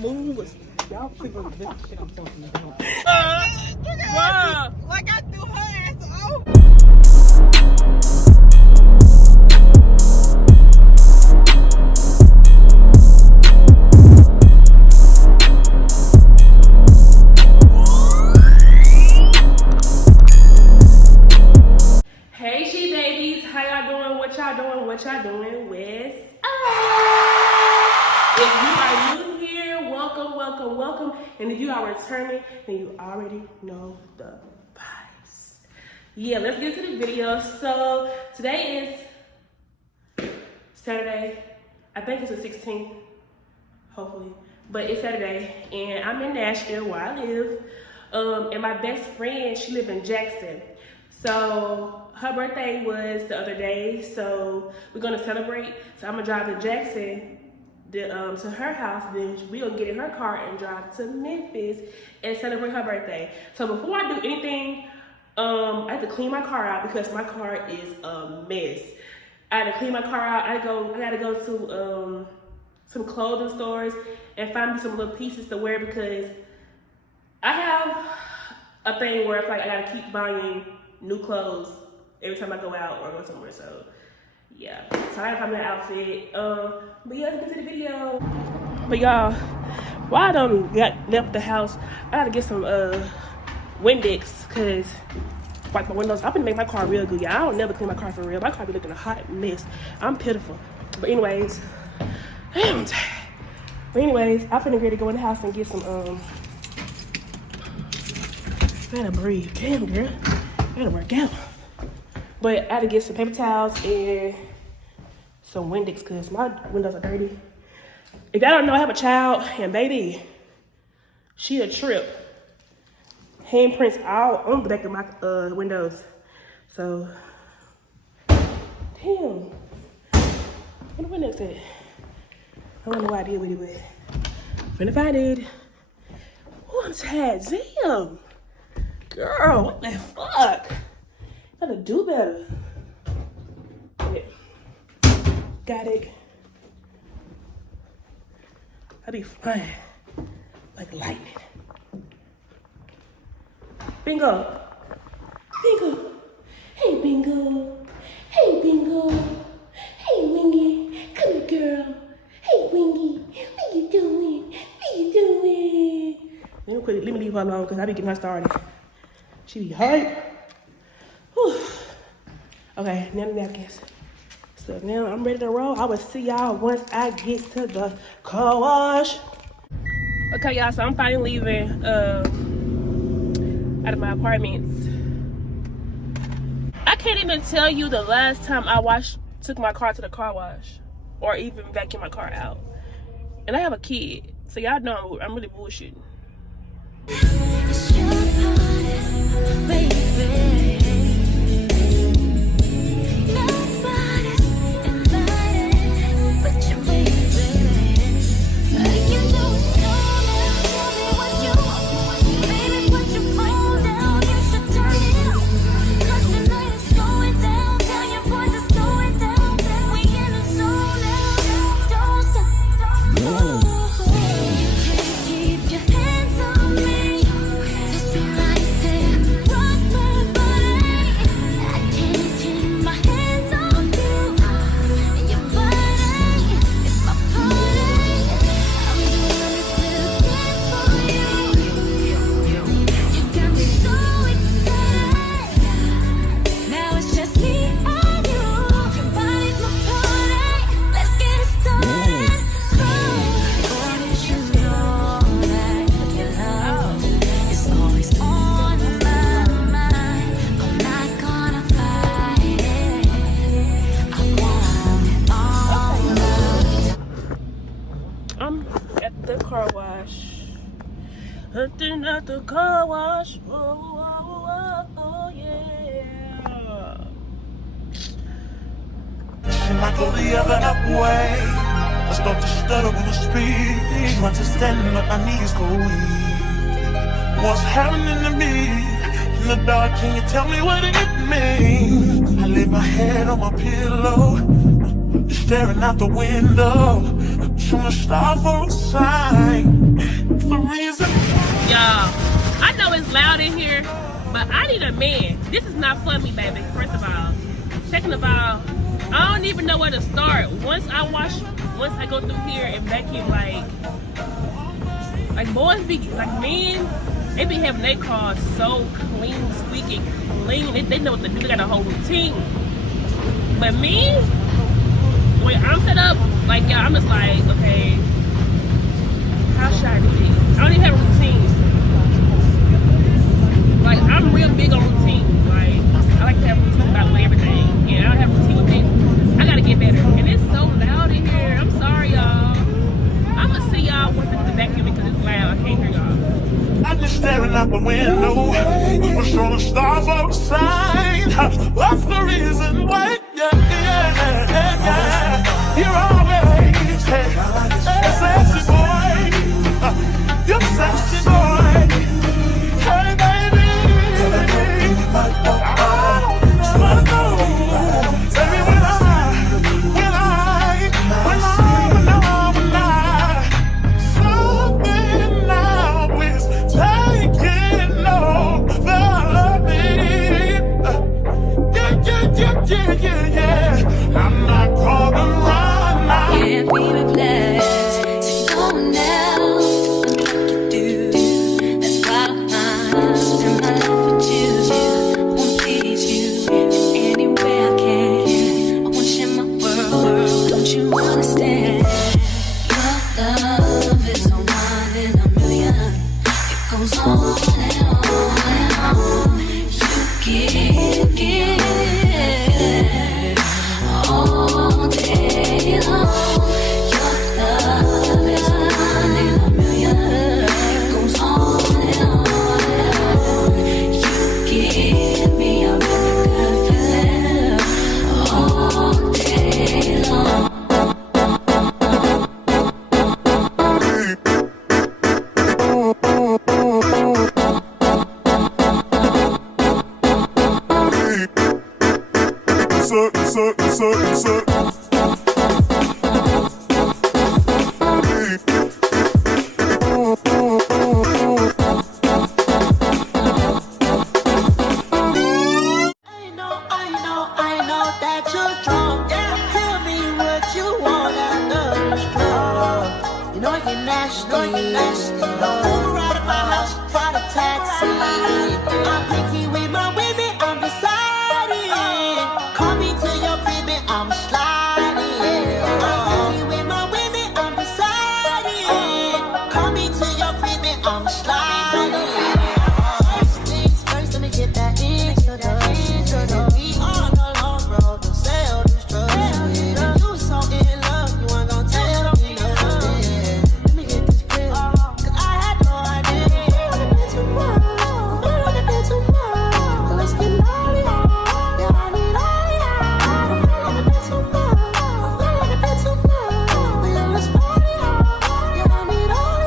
move. Y'all click on this shit I'm talking about. Like I threw her ass off. Hey, she babies, how y'all doing? What y'all doing? What y'all doing with If you are new here, welcome, welcome, welcome. And if you are returning, then you already know the vibes. Yeah, let's get to the video. So today is Saturday. I think it's the 16th, hopefully. But it's Saturday, and I'm in Nashville where I live. And my best friend, she lives in Jackson. So her birthday was the other day, so we're gonna celebrate. So I'm gonna drive to Jackson to her house, then we're gonna get in her car and drive to Memphis and celebrate her birthday. So before I do anything, I have to clean my car out because my car is a mess. I had to clean my car out. I gotta go to some clothing stores and find me some little pieces to wear because I have a thing where it's like I gotta keep buying new clothes every time I go out or go somewhere. So yeah, so I gotta find that outfit. But yeah, let's get to the video. But y'all, while I done left the house, I gotta get some Windex because like my windows, I'm gonna make my car real good. Yeah, I don't never clean my car for real. My car be looking a hot mess. I'm pitiful. But anyways, damn, I'm tired. But anyways, I'm finna ready to go in the house and get some gotta breathe. Damn, girl. Gotta work out. But I had to get some paper towels and some Windex because my windows are dirty. If y'all don't know, I have a child, and baby, she a trip. Handprints all on the back of my windows. So, damn. Where the Windex at? I don't know why I did with it, but I'm finna find it. Oh, I'm tired. Damn. Girl, what the fuck? Gotta do better. Yeah. Got it. I be flying like lightning. Bingo. Bingo. Hey, Bingo. Hey, Bingo. Hey, Wingy. Come here, girl. Hey, Wingy. What you doing? What you doing? Let me leave her alone because I be getting her started. She be hype. Whew. Okay, now the napkins. So now I'm ready to roll. I will see y'all once I get to the car wash. Okay, y'all, so I'm finally leaving out of my apartments. I can't even tell you the last time I took my car to the car wash or even vacuumed my car out. And I have a kid, so y'all know I'm really bullshitting. Hunting at the car wash. Oh, oh, oh, oh, yeah. She might go the other way. I start to stutter when I speak. Want to stand up, my knees go weak. What's happening to me? In the dark, can you tell me what it means? I lay my head on my pillow, staring out the window, trying to stop for a sign. loud in here, but I need a man. This is not for me, baby, first of all. Second of all, I don't even know where to start. Once I go through here and vacuum, like boys be, like men, they be having their cars so clean, squeaky clean. They know what to do, they got a whole routine. But me, when I'm set up, like, yeah, I'm just like, okay, how should I do this? I don't even have a routine. Like, I'm real big on routine. Like, I like to have a routine about everything. And I don't have a routine with things. I gotta get better. And it's so loud in here. I'm sorry, y'all. I'm gonna see y'all once I get the vacuum because it's loud. I can't hear y'all. I'm just staring out the window. What's all the stars outside? What's the reason why? Yeah. You're always sexy boy. You're sexy boy. Hey baby, I don't know. Baby, when something now is taking over me. Yeah. I'm not gonna run now. Can't be replaced. So no one else can do like you do. That's why I spend my life with you. I wanna please you any way I can. I wanna share my world. Don't you understand? Your love is a one in a million. It goes on and on and on. You give all day long. Your love is a one in a million. It goes on and on and on. You give me a really good feeling all day long. I know that you're drunk. Tell me what you want after this drunk. You know you're nasty. Move right at my house, find a taxi. I'm picky with my women, I'm deciding. Call me to your crib and I'm sliding. I'm picky with my women, I'm deciding. Call me to your crib and I'm sliding. First things first, let me get that introduction. We on the long road to sell this drugs. You so in love, you ain't gon' tell me nothing. Let me get this pill, 'cause I had no idea. Feel like a bit too much. Let's get naughty. Yeah, I need all y'all. Feel like a bit too much. Yeah, let's party. Yeah, I need all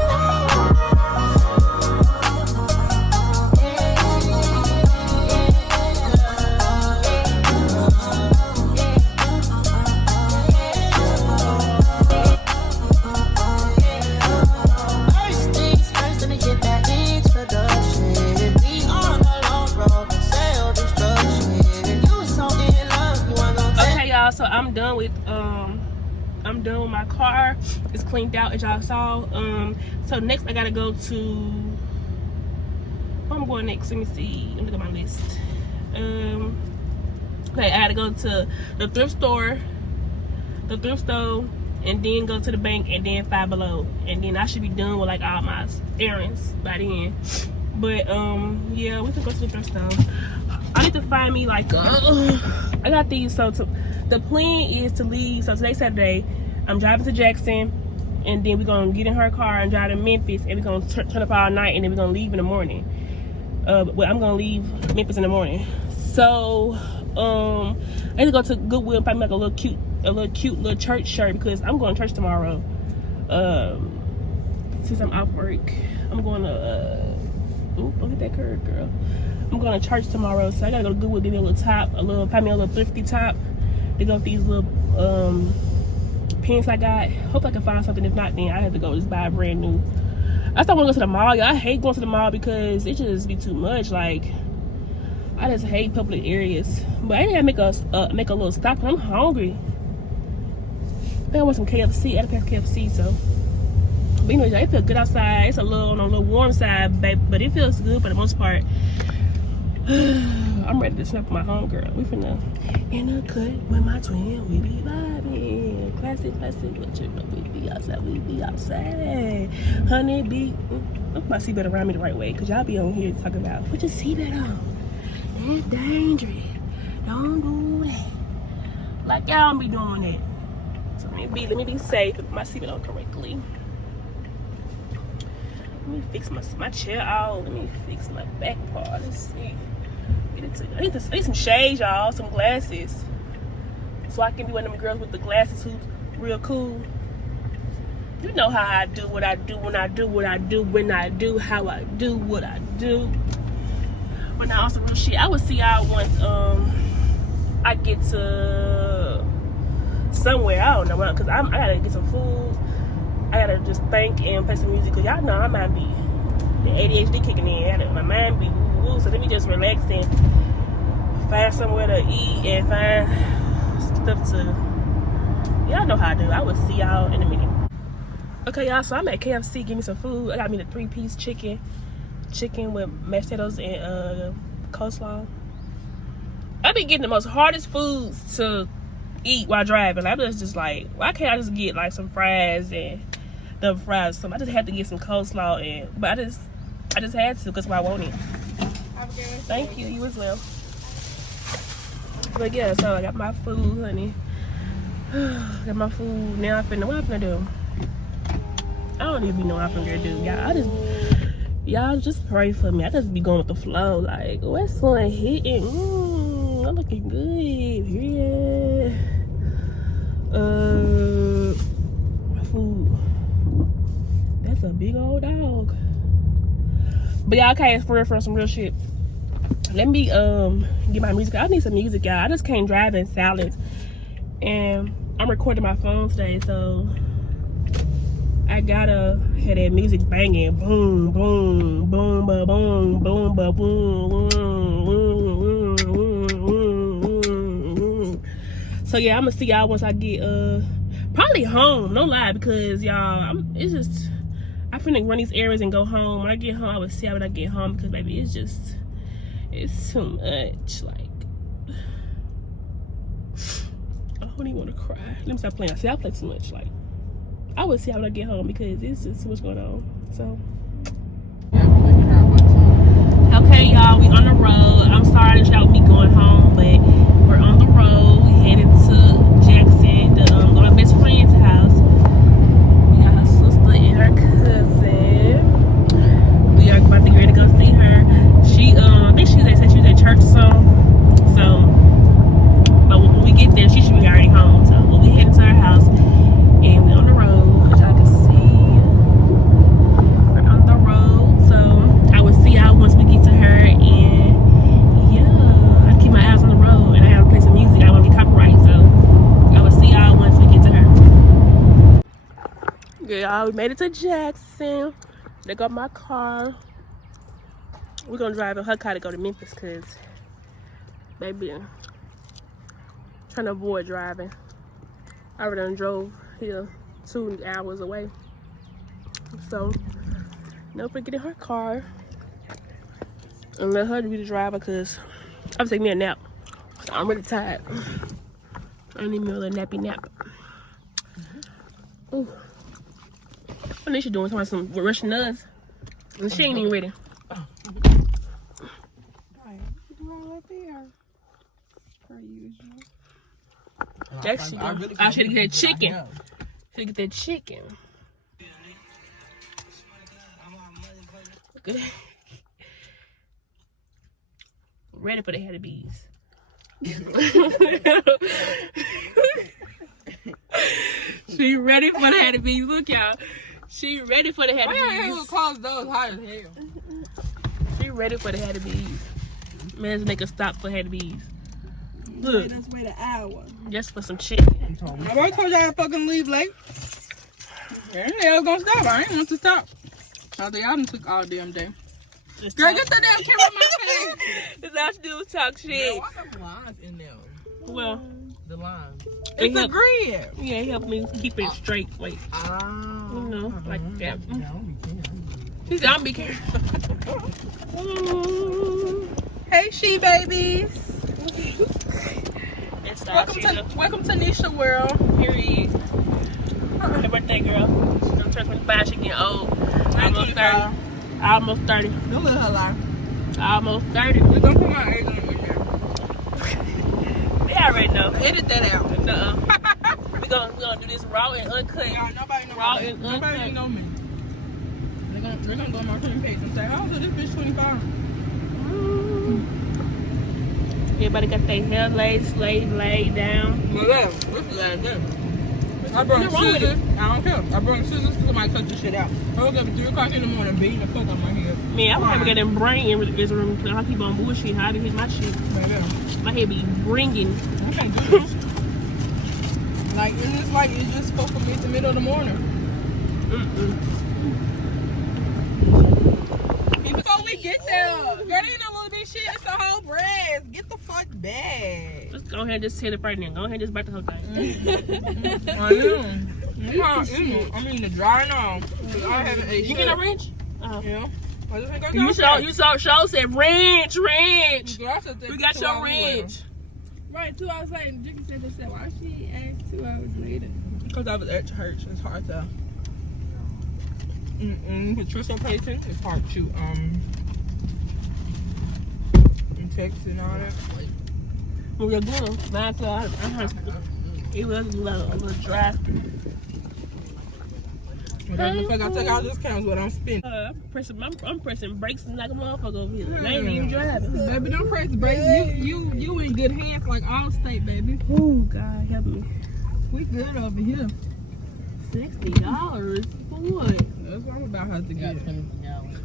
First things first, let me get that introduction. We on the long road to sell destruction. You so in love, you ain't gon' tell. Okay, y'all, so I'm done with my car. It's cleaned out, as y'all saw. So next I gotta go to, where I'm going next? Let me see. Let me look at my list. Okay, I gotta go to the thrift store, and then go to the bank, and then Five Below, and then I should be done with like all my errands by then. But yeah, we can go to the thrift store. I need to find me like I got these. So the plan is to leave. So today's Saturday. I'm driving to Jackson, and then we're gonna get in her car and drive to Memphis, and we're gonna turn up all night, and then we're gonna leave in the morning. But I'm gonna leave Memphis in the morning. So I need to go to Goodwill and find me like a little cute little church shirt, because I'm going to church tomorrow. Since I'm off work, I'm going to look at that curve, girl. I'm going to church tomorrow, so I gotta go to Goodwill, give me a little top, find me a little thrifty top to go with these little pants I got. Hope I can find something. If not, then I have to go just buy a brand new I still want to go to the mall. Y'all. I hate going to the mall because it just be too much. Like, I just hate public areas. But I didn't make a little stop. I'm hungry. I think I want some KFC. I had a pair of KFC, so. But anyway, it feels good outside. It's a little on a little warm side, babe, but it feels good for the most part. I'm ready to snap my homegirl. We finna in a cut with my twin. We be vibing. Classic. What you know? We be outside. Honey, be. Look my seatbelt around me the right way, cause y'all be on here talking about put your seatbelt on. It's dangerous. Don't do that. Like y'all don't be doing that. So let me be safe. Put my seatbelt on correctly. Let me fix my chair out. Let me fix my back part. Let's see. I need some shades, y'all. Some glasses. So I can be one of them girls with the glasses who's real cool. You know how I do what I do when I do what I do when I do how I do what I do. But now on some real shit. I will see y'all once I get to somewhere. I don't know, because I gotta get some food. I gotta just think and play some music, cause y'all know I might be the ADHD kicking in. My mind be woo. So let me just relax and find somewhere to eat and find stuff to. Y'all know how I do. I will see y'all in a minute. Okay, y'all. So I'm at KFC. Give me some food. I got me the 3-piece chicken with mashed potatoes and coleslaw. I be getting the most hardest foods to eat while driving. I'm just like, why can't I just get like some fries and the fries? So I just had to get some coleslaw but I just had to because I want it. Thank you. You as well. But yeah, so I got my food, honey. Got my food. Now what I'm finna do? I don't even know what I'm finna do. Y'all just pray for me. I just be going with the flow. Like, what's one hitting? I'm looking good. Yeah. My food. That's a big old dog. But y'all can't for some real shit. Let me get my music. I need some music, y'all. I just can't drive in silence. And I'm recording my phone today, so I gotta have that music banging. Boom, boom, boom, ba boom, boom, ba boom, boom, boom, boom. So yeah, I'm gonna see y'all once I get probably home. No lie, because y'all, I'm finna run these errands and go home. When I get home, I will see how when I get home, because baby, it's too much. Like, I don't even want to cry. Let me stop playing. See, I play too much. Like, I will see how when I get home, because it's just too much going on. So, okay, y'all, we on the road. I'm sorry that y'all with me going home, but we're on the road. We headed to Jackson to go to my best friend's house. We got her sister and her cousin. We are about to get ready to go see her. She, I think she said she was at church or something. So, but when we get there, she should be already home. So, we'll be heading to her house, and we're on the road, as y'all can see. We're on the road, so I will see y'all once we get to her. And yeah, I keep my eyes on the road, and I gotta play some music. I don't want to get copyright, so I will see y'all once we get to her. Good, y'all, we made it to Jackson. They got my car. We're gonna drive in her car to go to Memphis, because baby, I'm trying to avoid driving. I already done drove here 2 hours away. So, no forgetting her car. And let her be the driver, because I'm taking me a nap. I'm really tired. I need me a little nappy nap. Ooh. What is she doing? Talking some Russian nuts. And she ain't even ready. Next, I should get that chicken. Should get that chicken. Good. Ready for the head of bees. She ready for the head of bees. Look, y'all. She ready for the head of bees. Why you close those hot as hell? She ready for the head of bees. Man, let's make a stop for head of bees. Look. Let's wait an hour. Just for some chicken. I already told y'all to fucking leave late. Yeah, I was gonna stop. I ain't want to stop. Y'all done took all damn day. Girl, get the damn camera on my face. This all she do is talk shit. Why the lines in there? Well, The lines. It's a grid. yeah, it helped me keep it straight. Wait, Ah. you know, like that. Yeah, She said, I'm be careful. Hey, she babies. It's all she do. Welcome to Nisha World. Period. Happy birthday, girl. I'm turning 25. She getting old. Almost 30. Almost 30. Don't let her lie. Almost 30. We're gonna put my age on in there. They already know. Edit that out. Nuh-uh. we gonna do this raw and uncut. Y'all, nobody know Raw me. and Nobody uncut. know me. They're gonna go on my friend page and say, oh, so this bitch 25. Everybody got their hair laid down. Look at that. What's the last day? I brought What's wrong with scissors. I don't care. I brought scissors because somebody cut this shit out. I woke up at 3 o'clock in the morning beating the fuck out my head. Man, I remember getting brain in this room because I keep on bullshit. How I hit my shit. Baby, My head be ringing. I can't do this. Like, and it's like, it's just supposed to be the middle of the morning. Before we get there, girl, ain't no little bit shit. It's a whole breast. Get the fuck back. Let's go ahead and just hit it right now. Go ahead and just bite the whole thing. I know. I mean, the dry now. I haven't ate You shit. get a wrench? Yeah. I just ain't got You saw show said wrench. We We got your wrench. Right, 2 hours later, Jicky said, why she asked 2 hours later? Because I was at church. It's hard to. Patricia patient. It's hard to text and all that. We were good. It was a little dry. Whatever the fuck I take out this counts what I'm spending. I'm pressing brakes like a motherfucker over here. They ain't even driving. Baby, don't press the brakes. You in good hands like Allstate, baby. Oh, God help me. We good over here. $60 for what? That's what I'm about to have to get.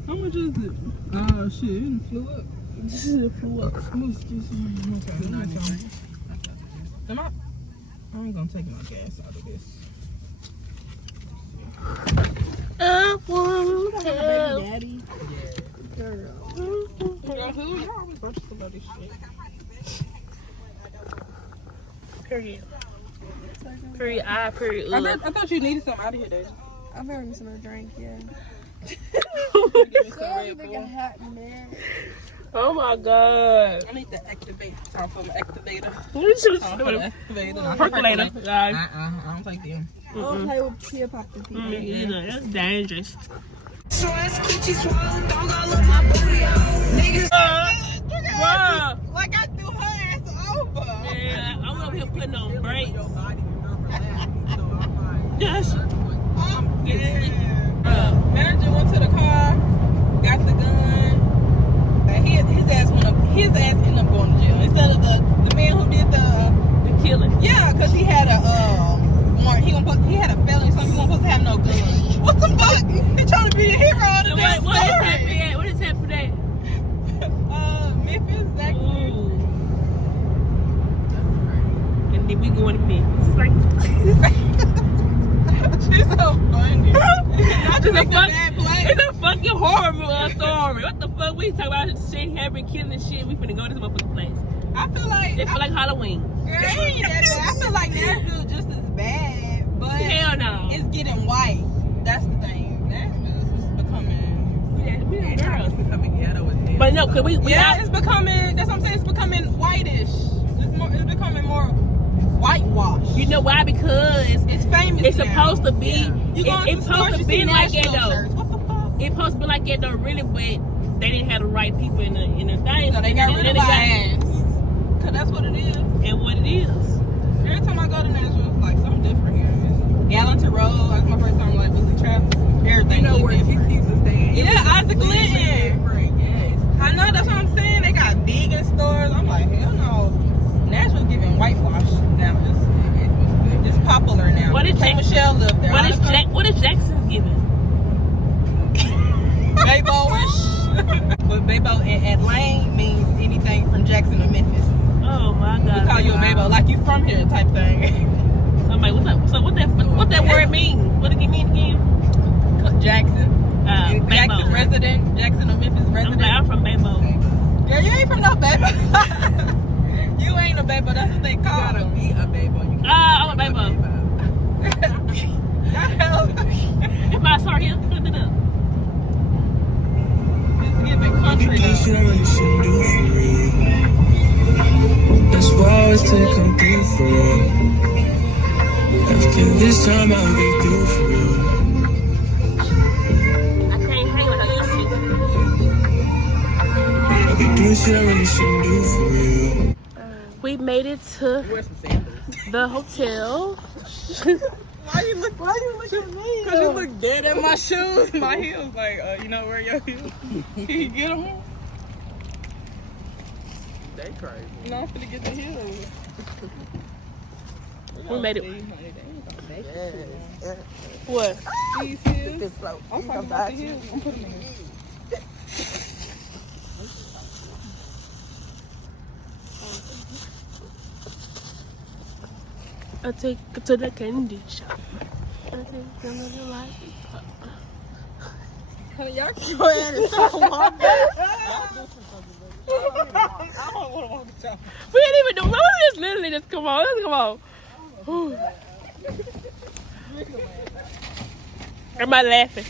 How much is it? Oh shit, it flew up. This is a flew up. Okay, I'm gonna take my gas out of this. I want to tell. Daddy. Girl, who? Y'all always go to about this shit. Period. Period. Period. I thought you needed something out of here, Daisy. I'm having some drink, yeah. Give me some Red Like a Bull. hot man. Oh my God. I need to activate. Time for my activator. You should Time for the activator. percolator. I don't like them. I don't play with peer popping people. Me either. That's dangerous. Bruh. Like I threw her ass over. Yeah, I'm over here putting on brakes. Yes. Manager went to the car, got the gun, and his ass ended up going to jail instead of the man who did the Killing. yeah, because he had a warrant. He had a felony, so he wasn't supposed to have no gun. What the fuck? He trying to be a hero of the damn What is story. happening at? What is happening at? Memphis, exactly. Ooh. And then we going to Memphis. It's like She's so funny. Not it's to a, make a fuck, bad play. it's a fucking horror story. What the fuck? We talk about shit happening, killing and shit. We finna go to this motherfucking place. I feel like It feel like Halloween. girl, it ain't that bad. I feel like Nashville just as bad, but Hell no. it's getting white. That's the thing. Nashville is just becoming. We the girls. becoming ghetto as hell. But no, cause we Yeah, out. it's becoming. That's what I'm saying. It's becoming whitish. It's becoming more whitewashed. You know why? Because It's famous. it's now. supposed to be. You go into It's stores, supposed you to see be like that Nashville though. shirts. What the fuck? It's supposed to be like that though, really, but they didn't have the right people in the thing. So they got rid of the our ass. Cause that's what it is. And what it is. Every time I go to Nashville, it's like something different here. It's Gallatin Road. That's my first time like really traveling. Everything. You know where different. he used to stay. Yeah, Isaac Linton. Yes. I know, that's what I'm saying. They got vegan stores. I'm like, hell no. Nashville's giving whitewash now. It's popular now. What is K. Jack- Michelle lived there. What is Jackson giving? Baybo-ish. But Baybo at Lane means anything from Jackson to Memphis. Oh my God. We call you a Baybo, like you from here type thing. I'm like, what's up? So what that word mean? What did it mean again? Jackson. Jackson resident. Jackson or Memphis resident. I'm from Baybo. Girl, you ain't from no Baybo. You ain't a Baybo. That's what they You call gotta them. be a Baybo. You can't I'm a be Baybo. If I saw him, put it up. It's giving country This though. shit I really shouldn't do for real. That's why I always take come through for real. After this time I'll be through for real. I can't hang like I used to. I be doing shit I really shouldn't do for real. We made it to wear some sandals. the hotel. Why you look at me? Cause you look dead at my shoes, my heels. Like, you know where your heels? Can you get them? They crazy. No, I'm finna get the heels. We made it. What? These heels. I'm talking about the heels. I'm putting them in. I take it to the candy shop. I take it to the light. Y'all keep your head and so long. I don't want to walk the shop. We didn't even do. We just literally just come on. Let's come on. Whew. Everybody laughing.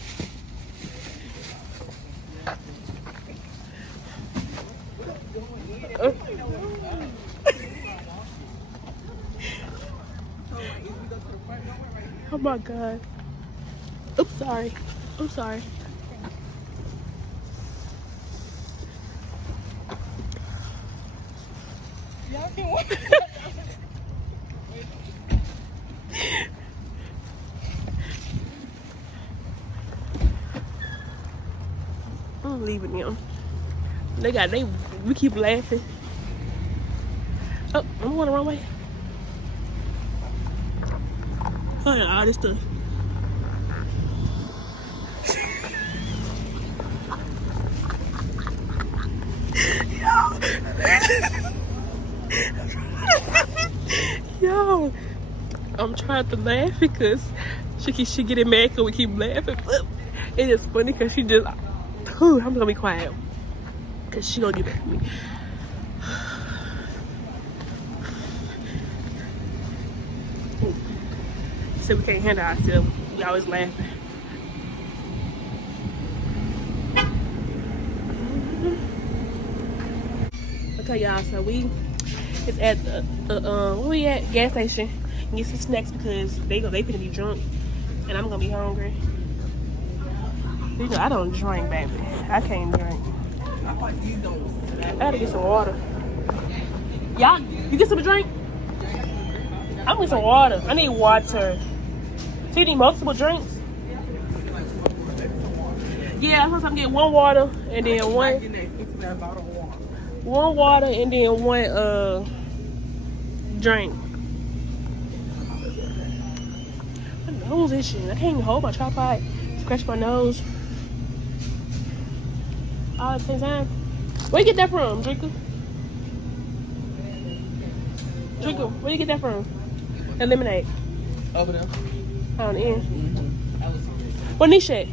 Oh my god. Oops, sorry. I'm sorry. Y'all can walk. I'm leaving them. We keep laughing. Oh, I'm going the wrong way. Oh yeah, all this stuff. Yo, I'm trying to laugh because she getting mad because we keep laughing. But it is funny because she just, I'm gonna be quiet because she gonna get back at me. So we can't handle ourselves. We always laughing. Okay, y'all. So it's at the where we at? Gas station. Get some snacks because they finna be drunk, and I'm gonna be hungry. You know I don't drink, baby. I can't drink. I gotta get some water. Y'all, you get some drink? I'm gonna get some water. I need water. So you need multiple drinks? Yeah, I'm gonna get one water and then one water and then one drink. My nose itching. I can't even hold my tripod. Scratch my nose. All at the same time. Where you get that from, Drinker? Drinker, where you get that from? That lemonade. Over there. On the end. What Nisha at?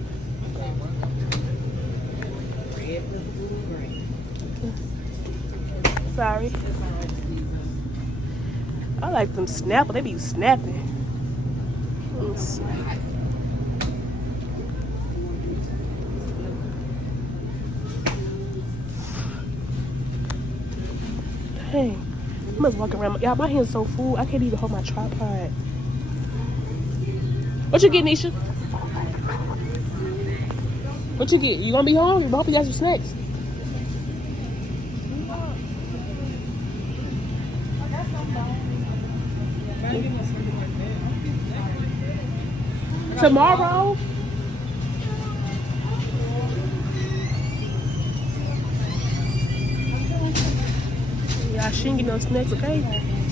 Sorry. I like them snapper. They be snapping. Let's see. Dang. I must walk around. Y'all, my hand's so full. I can't even hold my tripod. What you get, Nisha? What you get? You gonna be hungry? I hope you got some snacks. Tomorrow? Yeah, she ain't get no snacks, okay?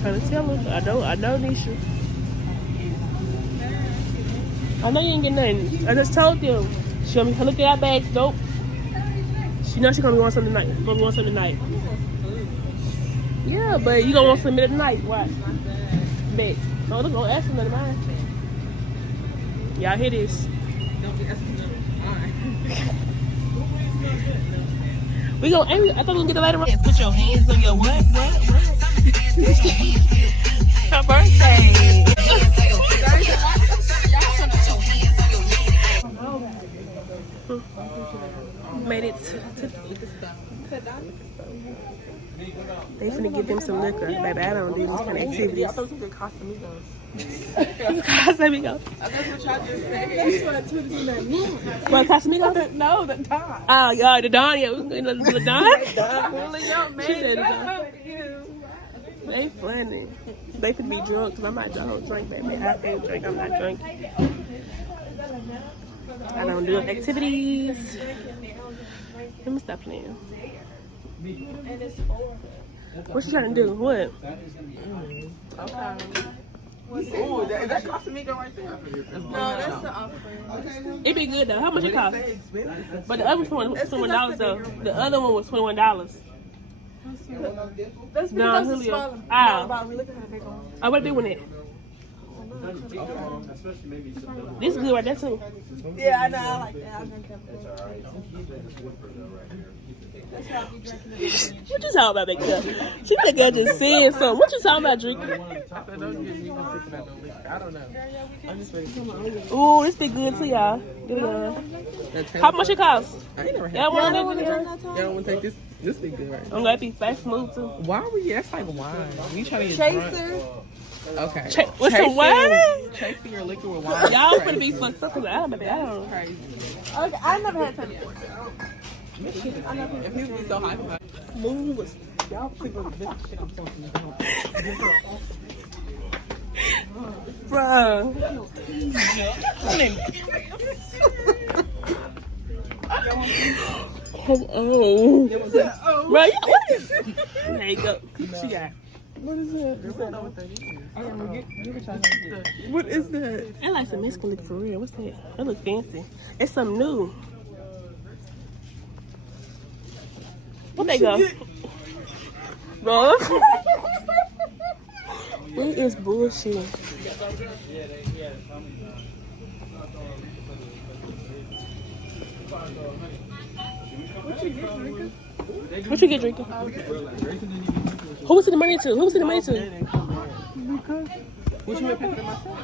Trying to tell her. I know, Nisha. I know you ain't get nothing. I just told them. She gonna be looking at our bags. Nope. She knows she gonna be wanting something tonight. Yeah, but you gonna want something tonight. Watch. Bet. No, don't ask for nothing of mine. Y'all hear this? Don't be asking them. Alright. We go. I thought we gonna get it later on. Put your hands on your what? Her birthday. Made it to they finna give them some liquor. Baby, I don't do these kind of activities. I thought you did Casamigos. Casamigos. That's what y'all just said. That's what I told you that. What, Casamigos? No, the Don. Oh, yeah, the Don. Yeah, the Don. Julio, man. She said the Don. They funny. They could be drunk because I'm not drunk, baby. I can't drink. I'm not drunk. I don't do activities. Let me stop playing. What you trying to do? What? Okay. Ooh, that's Casamigo right there. No, that's the offering. It be good though. How much it cost? But the other one was $21 though. The other one was $21. That's Don because it's Julio. smaller. Ah. No, we look at how big one. I what big one it? This is good right there too. Yeah, I know. I like that. I drink that. That's how I be drinking it. What you talking about, big girl? She like girl just saying something. What you talking about drinking? I don't know. I'm just waiting. Ooh, this be good too, y'all. Give it a. How much it cost? I ain't never had Y'all want to Y'all want to take this? This be good, right? I'm gonna be fast smooth too. Why are we? That's like wine. We trying to get Chaser. drunk. Okay. With some wine? Chasing your liquor with wine. Y'all finna be fucked up because I don't. Crazy. Okay, I never had 24. If people be so hype about it. Moon was. Y'all think of the best shit I'm talking about. Bruh. Come on. Bro, what is it? There you go. She got. What is that? What is that? I like some Mexican liquor for real. What's that? That look fancy. It's something new. What they go? Bro. What is bullshit? What you get drinking? Who was in the money to? Who was in the money to? What you want to pay for myself?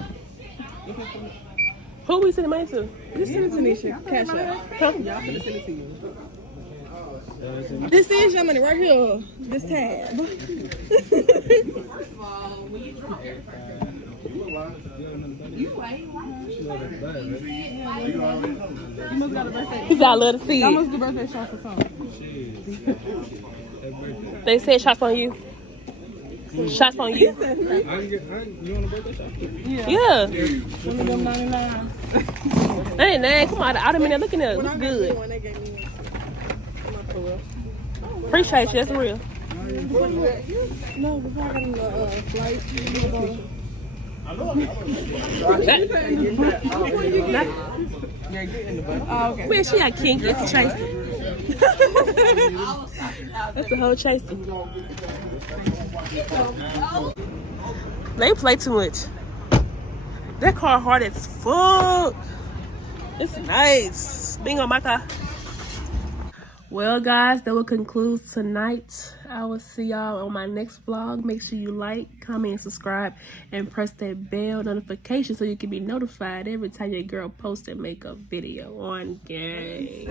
Who we send the money to? Just send it to Nisha. Cash out. Huh? Y'all finna send it to you. This is your money right here. This tab. He's got a little to see How it. much the birthday shot for something? They said shots on you. Shots on you. You want a birthday shot? Yeah. One of them 99. That ain't nine. Come on, out of minute looking at it. Looks good. When they gave me Appreciate you. That's real. no, before I got on the flight. Yeah, get in the butt. Oh, okay. Man, she got kinky. It's a Tracy. That's the whole Tracy. They play too much. That car hard as fuck. It's nice. Being on my car. Well, guys, that will conclude tonight. I will see y'all on my next vlog. Make sure you like, comment, and subscribe, and press that bell notification so you can be notified every time your girl posts and make a video on game.